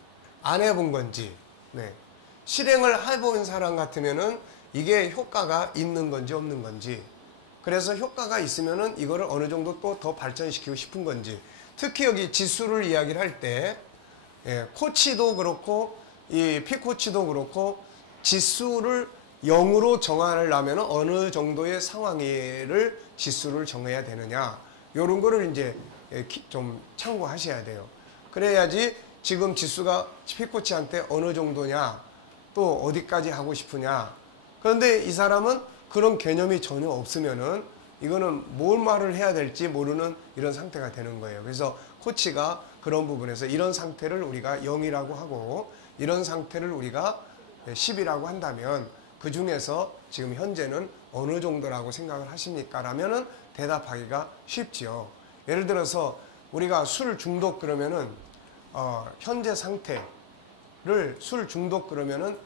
안 해본 건지. 네. 실행을 해본 사람 같으면은 이게 효과가 있는 건지 없는 건지. 그래서 효과가 있으면은 이거를 어느 정도 또 더 발전시키고 싶은 건지. 특히 여기 지수를 이야기를 할 때, 코치도 그렇고, 이 피코치도 그렇고, 지수를 0으로 정하려면 어느 정도의 상황을 지수를 정해야 되느냐. 요런 거를 이제 좀 참고하셔야 돼요. 그래야지 지금 지수가 피코치한테 어느 정도냐, 또 어디까지 하고 싶으냐. 그런데 이 사람은 그런 개념이 전혀 없으면은 이거는 뭘 말을 해야 될지 모르는 이런 상태가 되는 거예요. 그래서 코치가 그런 부분에서 이런 상태를 우리가 0이라고 하고 이런 상태를 우리가 10이라고 한다면 그 중에서 지금 현재는 어느 정도라고 생각을 하십니까? 라면은 대답하기가 쉽지요. 예를 들어서 우리가 술 중독 그러면은 현재 상태를 술 중독 그러면은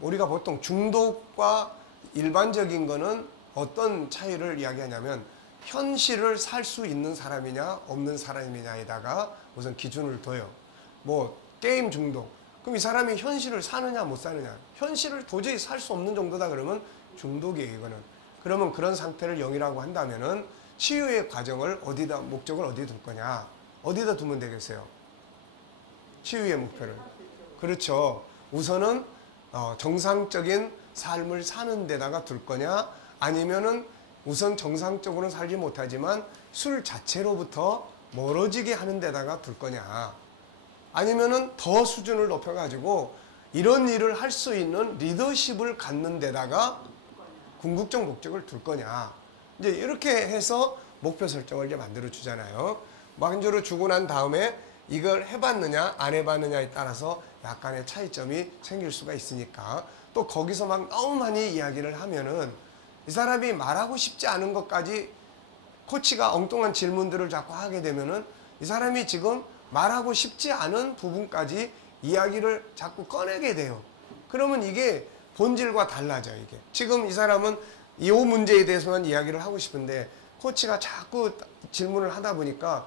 우리가 보통 중독과 일반적인 거는 어떤 차이를 이야기하냐면 현실을 살 수 있는 사람이냐 없는 사람이냐에다가 우선 기준을 둬요. 뭐 게임 중독. 그럼 이 사람이 현실을 사느냐 못 사느냐. 현실을 도저히 살 수 없는 정도다 그러면 중독이에요, 이거는. 그러면 그런 상태를 0이라고 한다면은 치유의 과정을 어디다, 목적을 어디 둘 거냐. 어디다 두면 되겠어요? 치유의 목표를. 그렇죠. 우선은 정상적인 삶을 사는 데다가 둘 거냐, 아니면은 우선 정상적으로는 살지 못하지만 술 자체로부터 멀어지게 하는 데다가 둘 거냐, 아니면은 더 수준을 높여가지고 이런 일을 할 수 있는 리더십을 갖는 데다가 궁극적 목적을 둘 거냐. 이제 이렇게 해서 목표 설정을 이제 만들어 주잖아요. 만들어 주고 난 다음에 이걸 해봤느냐 안 해봤느냐에 따라서 약간의 차이점이 생길 수가 있으니까 또 거기서 막 너무 많이 이야기를 하면은 이 사람이 말하고 싶지 않은 것까지 코치가 엉뚱한 질문들을 자꾸 하게 되면은 이 사람이 지금 말하고 싶지 않은 부분까지 이야기를 자꾸 꺼내게 돼요. 그러면 이게 본질과 달라져요, 이게. 지금 이 사람은 이 문제에 대해서만 이야기를 하고 싶은데 코치가 자꾸 질문을 하다 보니까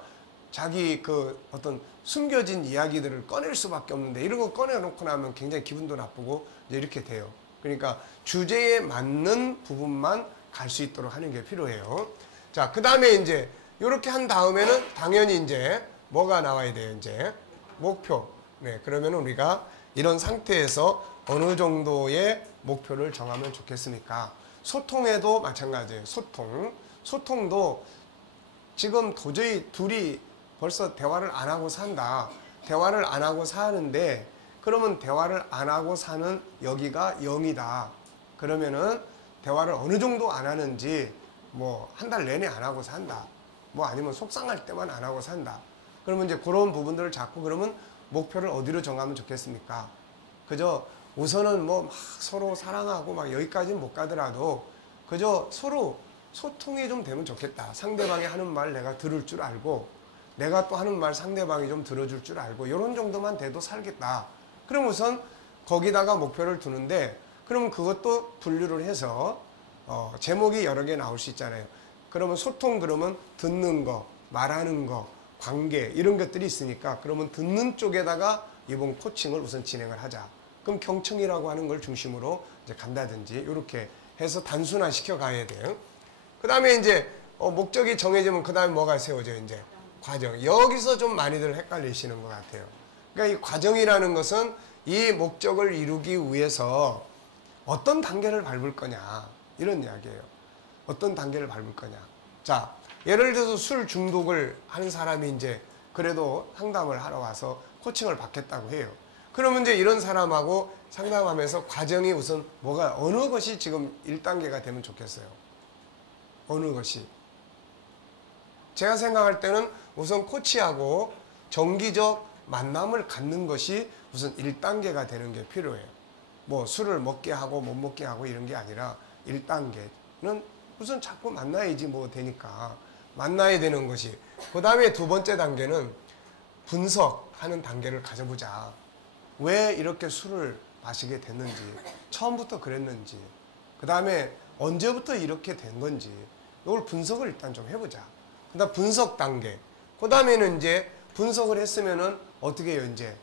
자기 그 어떤 숨겨진 이야기들을 꺼낼 수밖에 없는데 이런 거 꺼내놓고 나면 굉장히 기분도 나쁘고 이제 이렇게 돼요. 그러니까 주제에 맞는 부분만 갈 수 있도록 하는 게 필요해요. 자, 그 다음에 이제 이렇게 한 다음에는 당연히 이제 뭐가 나와야 돼요, 이제 목표. 네, 그러면 우리가 이런 상태에서 어느 정도의 목표를 정하면 좋겠습니까? 소통에도 마찬가지예요. 소통도 지금 도저히 둘이 벌써 대화를 안 하고 산다. 대화를 안 하고 사는데, 그러면 대화를 안 하고 사는 여기가 0이다. 그러면은 대화를 어느 정도 안 하는지, 뭐 한 달 내내 안 하고 산다. 뭐 아니면 속상할 때만 안 하고 산다. 그러면 이제 그런 부분들을 잡고, 그러면 목표를 어디로 정하면 좋겠습니까? 그저 우선은 뭐 막 서로 사랑하고 막 여기까지는 못 가더라도 그저 서로 소통이 좀 되면 좋겠다. 상대방이 하는 말 내가 들을 줄 알고, 내가 또 하는 말 상대방이 좀 들어줄 줄 알고, 이런 정도만 돼도 살겠다. 그럼 우선 거기다가 목표를 두는데, 그러면 그것도 분류를 해서 제목이 여러 개 나올 수 있잖아요. 그러면 소통, 그러면 듣는 거, 말하는 거, 관계, 이런 것들이 있으니까, 그러면 듣는 쪽에다가 이번 코칭을 우선 진행을 하자. 그럼 경청이라고 하는 걸 중심으로 이제 간다든지, 이렇게 해서 단순화 시켜 가야 돼요. 그 다음에 이제 목적이 정해지면 그 다음에 뭐가 세워져요? 이제 과정. 여기서 좀 많이들 헷갈리시는 것 같아요. 그러니까 이 과정이라는 것은 이 목적을 이루기 위해서 어떤 단계를 밟을 거냐, 이런 이야기예요. 어떤 단계를 밟을 거냐. 자, 예를 들어서 술 중독을 하는 사람이 이제 그래도 상담을 하러 와서 코칭을 받겠다고 해요. 그러면 이제 이런 사람하고 상담하면서 과정이 우선 뭐가, 어느 것이 지금 1단계가 되면 좋겠어요? 어느 것이? 제가 생각할 때는 우선 코치하고 정기적 만남을 갖는 것이 우선 1단계가 되는 게 필요해요. 뭐 술을 먹게 하고 못 먹게 하고 이런 게 아니라 1단계는 우선 자꾸 만나야지 뭐 되니까 만나야 되는 것이. 그 다음에 두 번째 단계는 분석하는 단계를 가져보자. 왜 이렇게 술을 마시게 됐는지, 처음부터 그랬는지, 그 다음에 언제부터 이렇게 된 건지, 이걸 분석을 일단 좀 해보자. 그 다음 분석 단계. 그 다음에는 이제 분석을 했으면은 어떻게 해요? 이제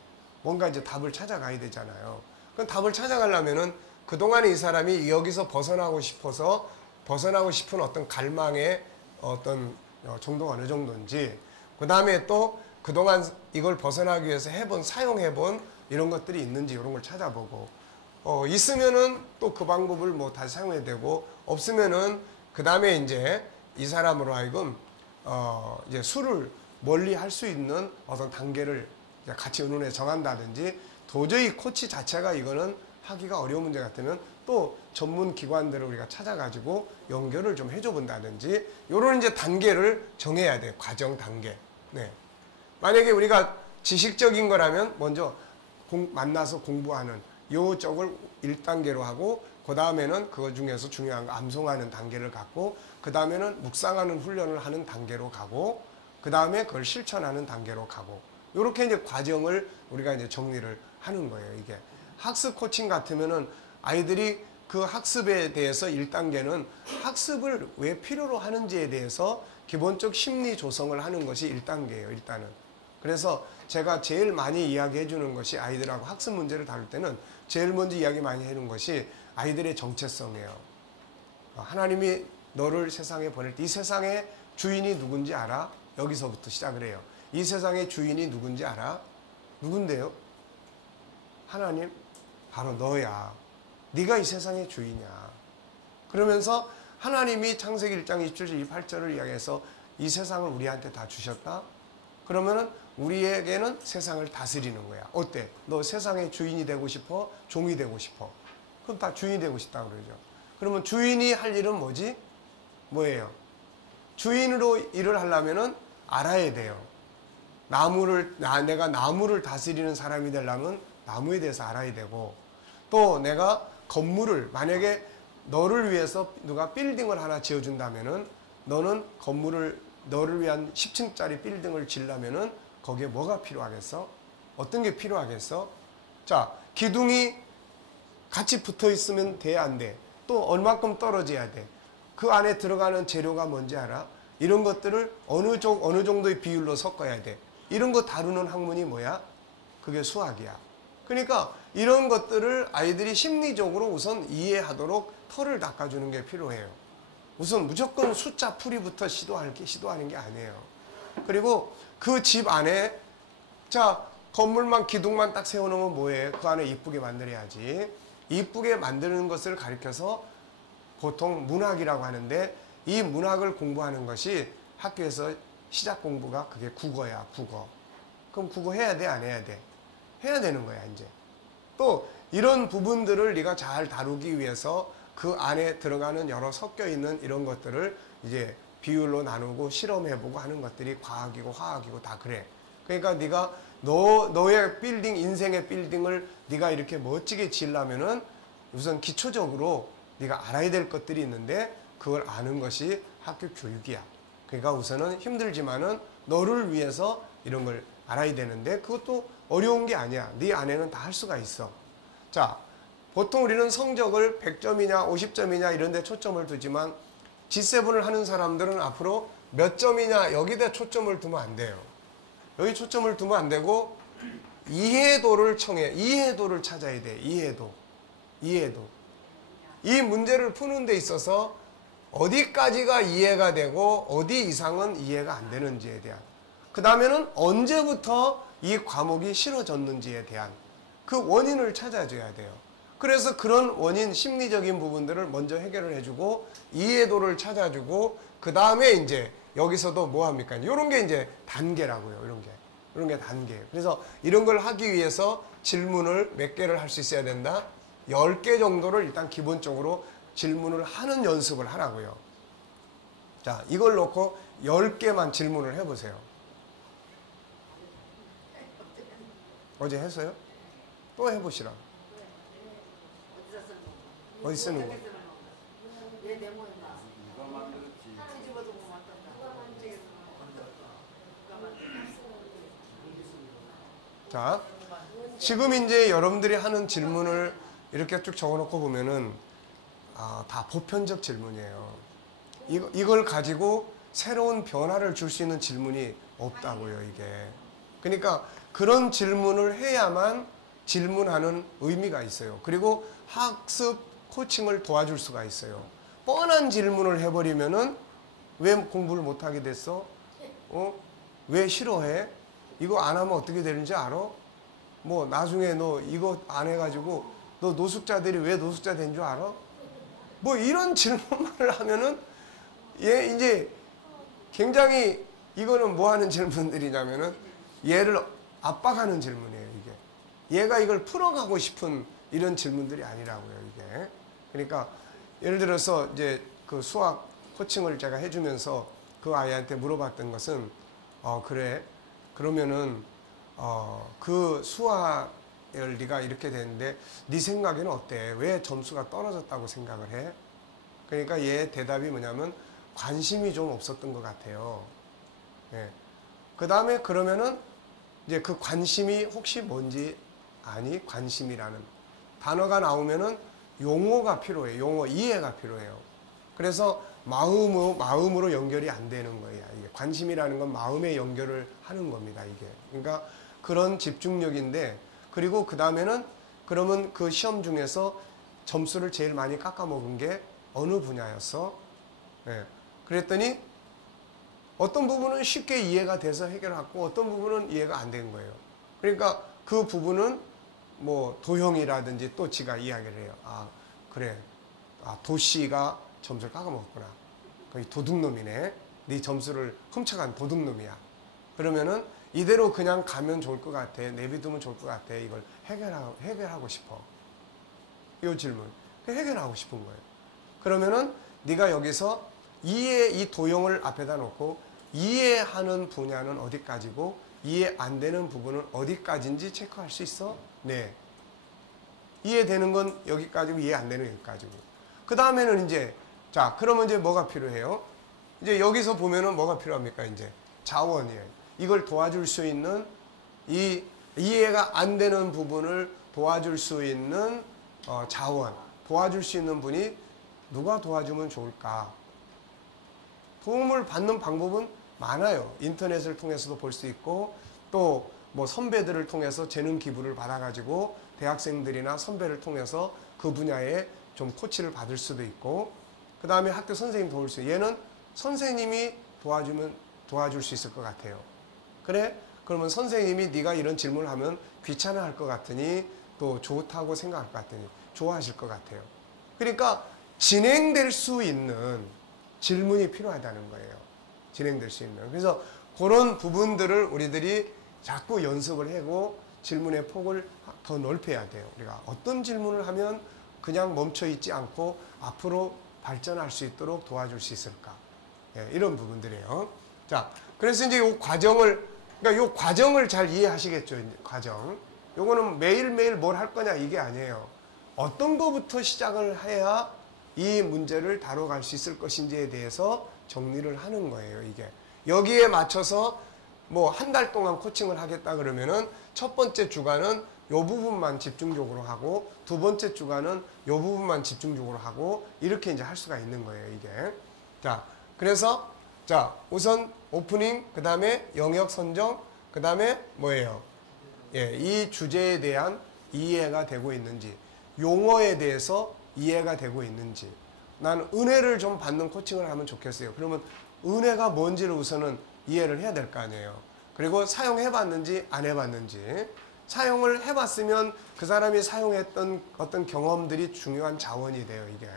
뭔가 이제 답을 찾아가야 되잖아요. 그럼 답을 찾아가려면은 그동안에 이 사람이 여기서 벗어나고 싶은 어떤 갈망의 어떤 정도가 어느 정도인지, 그 다음에 또 그동안 이걸 벗어나기 위해서 사용해본 이런 것들이 있는지, 이런 걸 찾아보고, 있으면은 또 그 방법을 뭐 다시 사용해야 되고, 없으면은 그 다음에 이제 이 사람으로 하여금 이제 술을 멀리 할 수 있는 어떤 단계를 같이 의논해 정한다든지, 도저히 코치 자체가 이거는 하기가 어려운 문제 같으면 또 전문 기관들을 우리가 찾아가지고 연결을 좀 해줘 본다든지, 요런 이제 단계를 정해야 돼요. 과정 단계. 네. 만약에 우리가 지식적인 거라면 먼저 만나서 공부하는 요 쪽을 1단계로 하고, 그 다음에는 그거 중에서 중요한 거 암송하는 단계를 갖고, 그 다음에는 묵상하는 훈련을 하는 단계로 가고, 그 다음에 그걸 실천하는 단계로 가고, 요렇게 이제 과정을 우리가 이제 정리를 하는 거예요. 이게 학습 코칭 같으면은 아이들이 그 학습에 대해서 1단계는 학습을 왜 필요로 하는지에 대해서 기본적 심리 조성을 하는 것이 1단계예요. 일단은. 그래서 제가 제일 많이 이야기해 주는 것이, 아이들하고 학습 문제를 다룰 때는 제일 먼저 이야기 많이 해주는 것이 아이들의 정체성이에요. 하나님이 너를 세상에 보낼 때 이 세상의 주인이 누군지 알아? 여기서부터 시작을 해요. 이 세상의 주인이 누군지 알아? 누군데요? 하나님? 바로 너야. 네가 이 세상의 주인이야. 그러면서 하나님이 창세기 1장 27절 28절을 이야기해서 이 세상을 우리한테 다 주셨다? 그러면은 우리에게는 세상을 다스리는 거야. 어때? 너 세상의 주인이 되고 싶어? 종이 되고 싶어? 그럼 다 주인이 되고 싶다고 그러죠. 그러면 주인이 할 일은 뭐지? 뭐예요? 주인으로 일을 하려면은 알아야 돼요. 내가 나무를 다스리는 사람이 되려면 나무에 대해서 알아야 되고, 또 내가 건물을, 만약에 너를 위해서 누가 빌딩을 하나 지어준다면은 너는 건물을, 너를 위한 10층짜리 빌딩을 지으려면은 거기에 뭐가 필요하겠어? 어떤 게 필요하겠어? 자, 기둥이 같이 붙어 있으면 돼, 안 돼? 또 얼마큼 떨어져야 돼? 그 안에 들어가는 재료가 뭔지 알아? 이런 것들을 어느 정도의 비율로 섞어야 돼. 이런 거 다루는 학문이 뭐야? 그게 수학이야. 그러니까 이런 것들을 아이들이 심리적으로 우선 이해하도록 털을 닦아주는 게 필요해요. 우선 무조건 숫자 풀이부터 시도하는 게 아니에요. 그리고 그 집 안에, 자, 건물만, 기둥만 딱 세워놓으면 뭐해? 그 안에 이쁘게 만들어야지. 이쁘게 만드는 것을 가르쳐서 보통 문학이라고 하는데 이 문학을 공부하는 것이 학교에서 시작 공부가 그게 국어야, 국어. 그럼 국어 해야 돼, 안 해야 돼? 해야 되는 거야, 이제. 또 이런 부분들을 네가 잘 다루기 위해서 그 안에 들어가는 여러 섞여 있는 이런 것들을 이제 비율로 나누고 실험해보고 하는 것들이 과학이고 화학이고 다 그래. 그러니까 네가 너의 빌딩, 인생의 빌딩을 네가 이렇게 멋지게 지으려면은 우선 기초적으로 네가 알아야 될 것들이 있는데 그걸 아는 것이 학교 교육이야. 그러니까 우선은 힘들지만은 너를 위해서 이런 걸 알아야 되는데 그것도 어려운 게 아니야. 네 안에는 다 할 수가 있어. 자, 보통 우리는 성적을 100점이냐 50점이냐 이런 데 초점을 두지만 G7을 하는 사람들은 앞으로 몇 점이냐 여기다 초점을 두면 안 돼요. 여기 초점을 두면 안 되고 이해도를 이해도를 찾아야 돼. 이해도. 이 문제를 푸는 데 있어서 어디까지가 이해가 되고 어디 이상은 이해가 안 되는지에 대한, 그 다음에는 언제부터 이 과목이 싫어졌는지에 대한 그 원인을 찾아줘야 돼요. 그래서 그런 원인, 심리적인 부분들을 먼저 해결을 해주고 이해도를 찾아주고 그 다음에 이제 여기서도 뭐 합니까? 이런 게 이제 단계라고요. 이런 게 단계. 그래서 이런 걸 하기 위해서 질문을 몇 개를 할 수 있어야 된다? 10개 정도를 일단 기본적으로 질문을 하는 연습을 하라고요. 자, 이걸 놓고 10개만 질문을 해보세요. 어제 했어요? 또 해보시라. 어디 쓰는 거? 자, 지금 이제 여러분들이 하는 질문을 이렇게 쭉 적어놓고 보면은 다 보편적 질문이에요. 이걸 가지고 새로운 변화를 줄 수 있는 질문이 없다고요, 이게. 그러니까 그런 질문을 해야만 질문하는 의미가 있어요. 그리고 학습 코칭을 도와줄 수가 있어요. 뻔한 질문을 해버리면은 왜 공부를 못하게 됐어? 왜 싫어해? 이거 안 하면 어떻게 되는지 알아? 뭐 나중에 너 이거 안 해가지고 너 노숙자들이 왜 노숙자 된 줄 알아? 뭐 이런 질문을 하면은 얘 이제 굉장히 이거는 뭐 하는 질문들이냐면은 얘를 압박하는 질문이에요, 이게. 얘가 이걸 풀어가고 싶은 이런 질문들이 아니라고요, 이게. 그러니까 예를 들어서 이제 그 수학 코칭을 제가 해주면서 그 아이한테 물어봤던 것은 그래 그러면은 그 수학을 네가 이렇게 됐는데 네 생각에는 어때? 왜 점수가 떨어졌다고 생각을 해? 그러니까 얘 대답이 뭐냐면 관심이 좀 없었던 것 같아요. 예. 그 다음에 그러면은 이제 그 관심이 혹시 뭔지 아니? 관심이라는 단어가 나오면은 용어가 필요해요. 용어 이해가 필요해요. 그래서 마음으로 연결이 안 되는 거예요. 이게 관심이라는 건 마음에 연결을 하는 겁니다. 이게. 그러니까 그런 집중력인데, 그리고 그 다음에는 그러면 그 시험 중에서 점수를 제일 많이 깎아먹은 게 어느 분야였어? 네. 그랬더니 어떤 부분은 쉽게 이해가 돼서 해결하고 어떤 부분은 이해가 안 된 거예요. 그러니까 그 부분은 뭐 도형이라든지 또 지가 이야기를 해요. 그래. 도씨가 점수를 깎아먹었구나. 거의 도둑놈이네. 네 점수를 훔쳐간 도둑놈이야. 그러면은 이대로 그냥 가면 좋을 것 같아. 내비두면 좋을 것 같아. 이걸 해결하고 싶어. 이 질문. 해결하고 싶은 거예요. 그러면은 네가 여기서 이 도형을 앞에다 놓고 이해하는 분야는 어디까지고 이해 안 되는 부분은 어디까지인지 체크할 수 있어? 네. 이해되는 건 여기까지고 이해 안 되는 여기까지고. 그 다음에는 이제 자, 그러면 이제 뭐가 필요해요? 이제 여기서 보면은 뭐가 필요합니까? 이제 자원이에요. 이걸 도와줄 수 있는 이 이해가 안 되는 부분을 도와줄 수 있는 자원, 도와줄 수 있는 분이 누가 도와주면 좋을까? 도움을 받는 방법은 많아요. 인터넷을 통해서도 볼 수 있고 또 뭐 선배들을 통해서 재능 기부를 받아가지고 대학생들이나 선배를 통해서 그 분야에 좀 코치를 받을 수도 있고 그 다음에 학교 선생님 도울 수 있고 얘는 선생님이 도와줄 수 있을 것 같아요. 그래? 그러면 선생님이 네가 이런 질문을 하면 귀찮아할 것 같으니 또 좋다고 생각할 것 같으니 좋아하실 것 같아요. 그러니까 진행될 수 있는 질문이 필요하다는 거예요. 진행될 수 있는. 그래서 그런 부분들을 우리들이 자꾸 연습을 하고 질문의 폭을 더 넓혀야 돼요. 우리가 어떤 질문을 하면 그냥 멈춰 있지 않고 앞으로 발전할 수 있도록 도와줄 수 있을까? 예, 이런 부분들이에요. 자, 그래서 이제 이 과정을, 그러니까 이 과정을 잘 이해하시겠죠? 과정. 요거는 매일매일 뭘 할 거냐 이게 아니에요. 어떤 거부터 시작을 해야 이 문제를 다뤄갈 수 있을 것인지에 대해서 정리를 하는 거예요, 이게. 여기에 맞춰서 뭐 한 달 동안 코칭을 하겠다 그러면은 첫 번째 주간은 요 부분만 집중적으로 하고 두 번째 주간은 요 부분만 집중적으로 하고 이렇게 이제 할 수가 있는 거예요, 이게. 자, 그래서 자, 우선 오프닝, 그 다음에 영역 선정, 그 다음에 뭐예요? 예, 이 주제에 대한 이해가 되고 있는지, 용어에 대해서 이해가 되고 있는지. 난 은혜를 좀 받는 코칭을 하면 좋겠어요. 그러면 은혜가 뭔지를 우선은 이해를 해야 될 거 아니에요. 그리고 사용해봤는지 안 해봤는지. 사용을 해봤으면 그 사람이 사용했던 어떤 경험들이 중요한 자원이 돼요, 이게.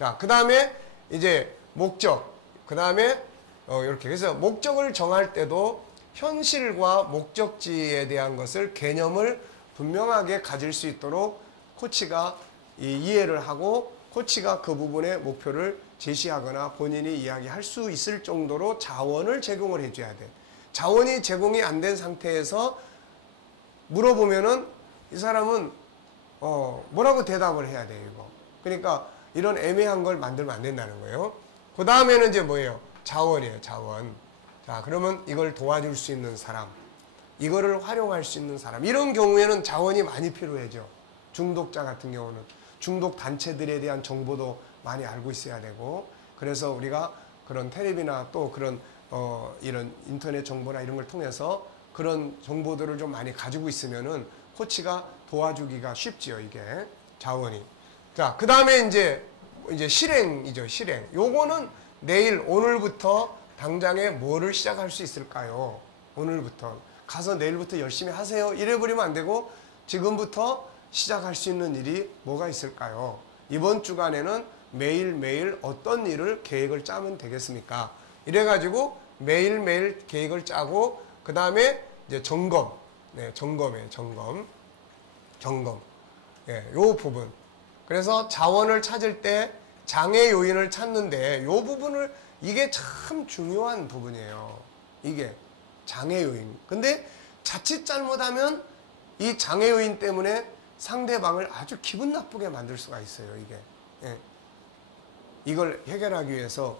자, 그 다음에 이제 목적. 그 다음에 이렇게. 그래서 목적을 정할 때도 현실과 목적지에 대한 것을 개념을 분명하게 가질 수 있도록 코치가 이해를 하고 코치가 그 부분의 목표를 제시하거나 본인이 이야기할 수 있을 정도로 자원을 제공을 해줘야 돼. 자원이 제공이 안 된 상태에서 물어보면은 이 사람은 뭐라고 대답을 해야 돼요, 이거. 그러니까 이런 애매한 걸 만들면 안 된다는 거예요. 그 다음에는 이제 뭐예요? 자원이에요, 자원. 자, 그러면 이걸 도와줄 수 있는 사람, 이거를 활용할 수 있는 사람. 이런 경우에는 자원이 많이 필요해져. 중독자 같은 경우는 중독 단체들에 대한 정보도 많이 알고 있어야 되고, 그래서 우리가 그런 텔레비나 또 그런 이런 인터넷 정보나 이런 걸 통해서 그런 정보들을 좀 많이 가지고 있으면은 코치가 도와주기가 쉽지요, 이게. 자원이. 자, 그 다음에 이제 실행이죠, 실행. 요거는 내일, 오늘부터 당장에 뭐를 시작할 수 있을까요? 오늘부터. 가서 내일부터 열심히 하세요. 이래버리면 안 되고, 지금부터 시작할 수 있는 일이 뭐가 있을까요? 이번 주간에는 매일매일 어떤 일을 계획을 짜면 되겠습니까? 이래가지고 매일매일 계획을 짜고, 그 다음에 이제 점검. 네, 점검이에요, 점검. 점검. 예, 요 부분. 그래서 자원을 찾을 때 장애 요인을 찾는데 요 부분을, 이게 참 중요한 부분이에요. 이게 장애 요인. 근데 자칫 잘못하면 이 장애 요인 때문에 상대방을 아주 기분 나쁘게 만들 수가 있어요, 이게. 예. 이걸 해결하기 위해서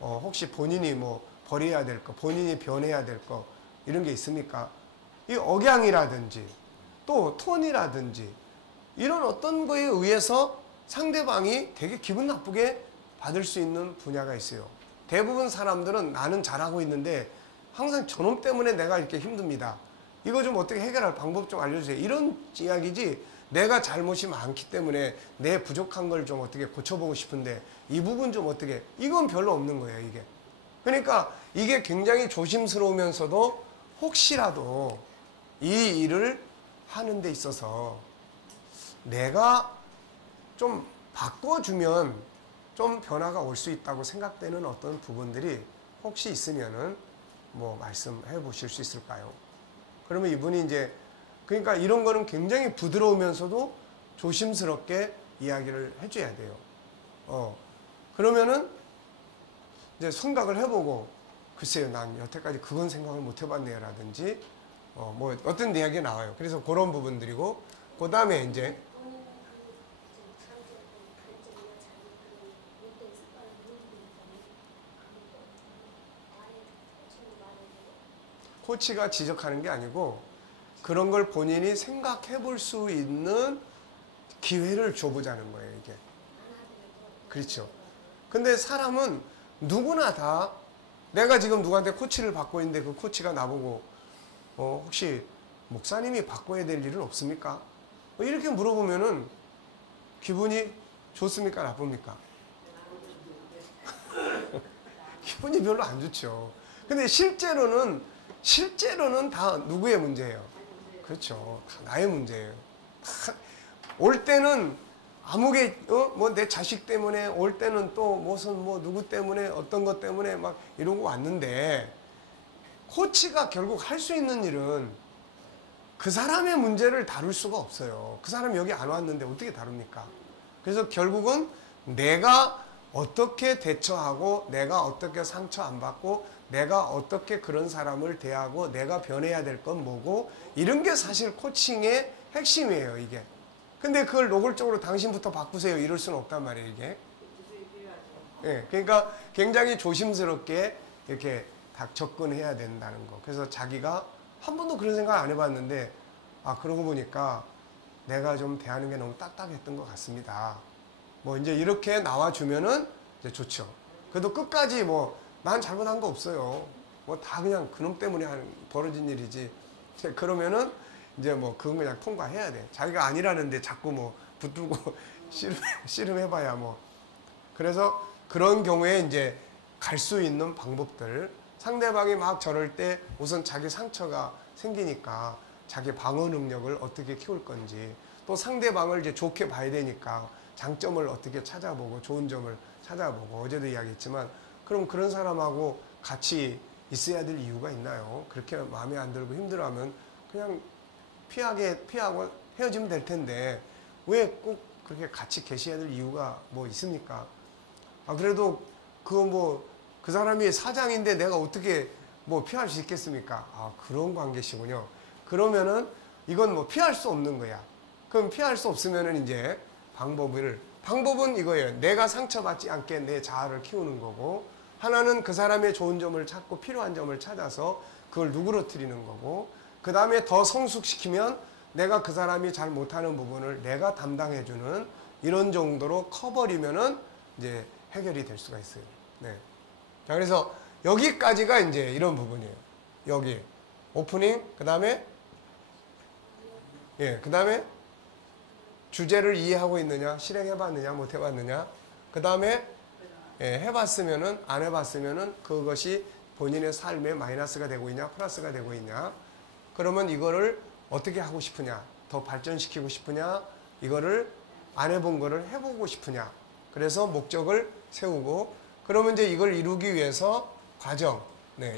혹시 본인이 뭐 버려야 될 거, 본인이 변해야 될 거 이런 게 있습니까? 이 억양이라든지 또 톤이라든지 이런 어떤 거에 의해서 상대방이 되게 기분 나쁘게 받을 수 있는 분야가 있어요. 대부분 사람들은 나는 잘하고 있는데 항상 저놈 때문에 내가 이렇게 힘듭니다. 이거 좀 어떻게 해결할 방법 좀 알려주세요. 이런 이야기지, 내가 잘못이 많기 때문에 내 부족한 걸 좀 어떻게 고쳐보고 싶은데 이 부분 좀 어떻게, 이건 별로 없는 거예요, 이게. 그러니까 이게 굉장히 조심스러우면서도 혹시라도 이 일을 하는 데 있어서 내가 좀 바꿔주면 좀 변화가 올 수 있다고 생각되는 어떤 부분들이 혹시 있으면은 뭐 말씀해 보실 수 있을까요? 그러면 이분이 이제, 그러니까 이런 거는 굉장히 부드러우면서도 조심스럽게 이야기를 해줘야 돼요. 그러면은 이제 생각을 해보고, 글쎄요, 난 여태까지 그건 생각을 못 해봤네요, 라든지, 뭐 어떤 이야기가 나와요. 그래서 그런 부분들이고, 그 다음에 이제, 코치가 지적하는 게 아니고 그런 걸 본인이 생각해 볼 수 있는 기회를 줘보자는 거예요, 이게. 그렇죠. 근데 사람은 누구나 다, 내가 지금 누구한테 코치를 받고 있는데 그 코치가 나보고 혹시 목사님이 바꿔야 될 일은 없습니까? 이렇게 물어보면은 기분이 좋습니까, 나쁩니까? 기분이 별로 안 좋죠. 근데 실제로는 다 누구의 문제예요? 그렇죠. 다 나의 문제예요. 올 때는 아무게 뭐 내 자식 때문에 올 때는 또 무슨 뭐 누구 때문에 어떤 것 때문에 막 이러고 왔는데 코치가 결국 할 수 있는 일은 그 사람의 문제를 다룰 수가 없어요. 그 사람이 여기 안 왔는데 어떻게 다룹니까? 그래서 결국은 내가 어떻게 대처하고 내가 어떻게 상처 안 받고 내가 어떻게 그런 사람을 대하고 내가 변해야 될 건 뭐고 이런 게 사실 코칭의 핵심이에요, 이게. 근데 그걸 노골적으로 당신부터 바꾸세요 이럴 수는 없단 말이에요, 이게. 예, 그러니까 굉장히 조심스럽게 이렇게 딱 접근해야 된다는 거. 그래서 자기가 한 번도 그런 생각 안 해봤는데 아, 그러고 보니까 내가 좀 대하는 게 너무 딱딱했던 것 같습니다. 뭐 이제 이렇게 나와주면은 이제 좋죠. 그래도 끝까지 뭐 난 잘못한 거 없어요. 뭐 다 그냥 그놈 때문에 벌어진 일이지. 그러면은 이제 뭐 그건 그냥 통과해야 돼. 자기가 아니라는데 자꾸 뭐 붙들고 씨름해봐야 뭐. 그래서 그런 경우에 이제 갈 수 있는 방법들. 상대방이 막 저럴 때 우선 자기 상처가 생기니까 자기 방어 능력을 어떻게 키울 건지 또 상대방을 이제 좋게 봐야 되니까 장점을 어떻게 찾아보고 좋은 점을 찾아보고 어제도 이야기했지만 그럼 그런 사람하고 같이 있어야 될 이유가 있나요? 그렇게 마음에 안 들고 힘들어하면 그냥 피하고 헤어지면 될 텐데 왜 꼭 그렇게 같이 계셔야 될 이유가 뭐 있습니까? 아, 그래도 그거 뭐 그 사람이 사장인데 내가 어떻게 뭐 피할 수 있겠습니까? 아, 그런 관계시군요. 그러면은 이건 뭐 피할 수 없는 거야. 그럼 피할 수 없으면은 이제 방법은 이거예요. 내가 상처받지 않게 내 자아를 키우는 거고 하나는 그 사람의 좋은 점을 찾고 필요한 점을 찾아서 그걸 누그러뜨리는 거고 그 다음에 더 성숙시키면 내가 그 사람이 잘 못하는 부분을 내가 담당해주는 이런 정도로 커버리면은 이제 해결이 될 수가 있어요. 네. 자, 그래서 여기까지가 이제 이런 부분이에요. 여기 오프닝, 그 다음에 주제를 이해하고 있느냐, 실행해봤느냐, 못해봤느냐, 그 다음에 해봤으면은 안 해봤으면은 그것이 본인의 삶에 마이너스가 되고 있냐, 플러스가 되고 있냐. 그러면 이거를 어떻게 하고 싶으냐, 더 발전시키고 싶으냐, 이거를 안 해본 거를 해보고 싶으냐. 그래서 목적을 세우고 그러면 이제 이걸 이루기 위해서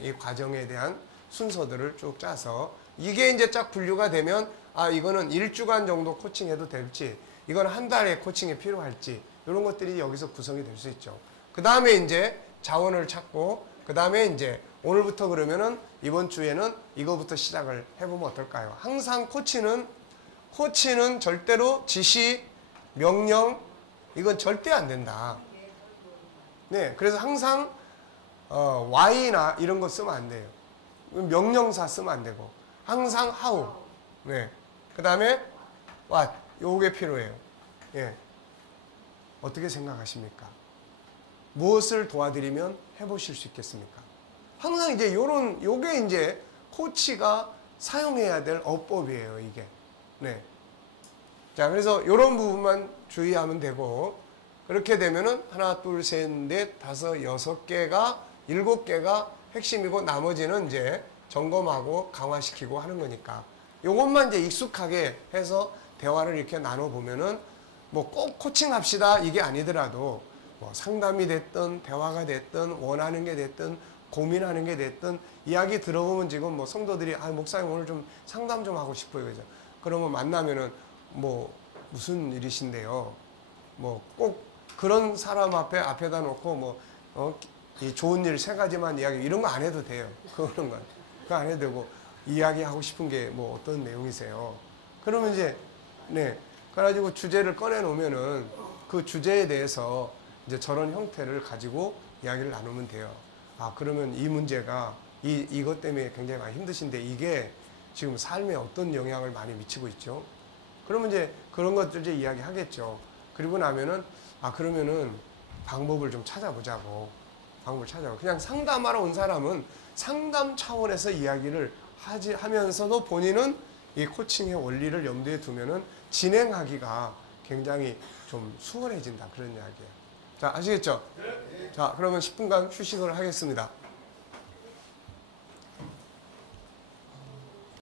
이 과정에 대한 순서들을 쭉 짜서 이게 이제 쫙 분류가 되면 아, 이거는 1주간 정도 코칭해도 될지, 이건 한 달에 코칭이 필요할지, 이런 것들이 여기서 구성이 될 수 있죠. 그 다음에 이제 자원을 찾고, 그 다음에 이제 오늘부터 그러면은 이번 주에는 이거부터 시작을 해보면 어떨까요? 항상 코치는 절대로 지시, 명령, 이건 절대 안 된다. 네, 그래서 항상 why나 이런 거 쓰면 안 돼요. 명령사 쓰면 안 되고 항상 how. 네. 그 다음에 what. 요게 필요해요. 예. 어떻게 생각하십니까? 무엇을 도와드리면 해보실 수 있겠습니까? 항상 이제 요게 이제 코치가 사용해야 될 어법이에요, 이게. 네. 자, 그래서 요런 부분만 주의하면 되고, 그렇게 되면은 하나, 둘, 셋, 넷, 다섯, 6개가, 7개가 핵심이고 나머지는 이제 점검하고 강화시키고 하는 거니까 요것만 이제 익숙하게 해서 대화를 이렇게 나눠보면은 뭐 꼭 코칭합시다 이게 아니더라도 뭐 상담이 됐든 대화가 됐든 원하는 게 됐든 고민하는 게 됐든 이야기 들어보면 지금 뭐 성도들이 아, 목사님 오늘 좀 상담 좀 하고 싶어요. 그죠? 그러면 만나면은 뭐 무슨 일이신데요? 뭐 꼭 그런 사람 앞에다 놓고 이 좋은 일 3가지만 이야기 이런 거 안 해도 돼요. 그런 거 안 해도 되고 이야기하고 싶은 게 뭐 어떤 내용이세요? 그러면 이제 그래가지고 주제를 꺼내 놓으면은 그 주제에 대해서 이제 저런 형태를 가지고 이야기를 나누면 돼요. 아, 그러면 이 문제가 이것 때문에 굉장히 많이 힘드신데 이게 지금 삶에 어떤 영향을 많이 미치고 있죠? 그러면 이제 그런 것들 이제 이야기하겠죠. 그리고 나면은 그러면은 방법을 좀 찾아보자고. 그냥 상담하러 온 사람은 상담 차원에서 이야기를 하면서도 본인은 이 코칭의 원리를 염두에 두면은 진행하기가 굉장히 좀 수월해진다. 그런 이야기예요. 자, 아시겠죠? 자, 그러면 10분간 휴식을 하겠습니다.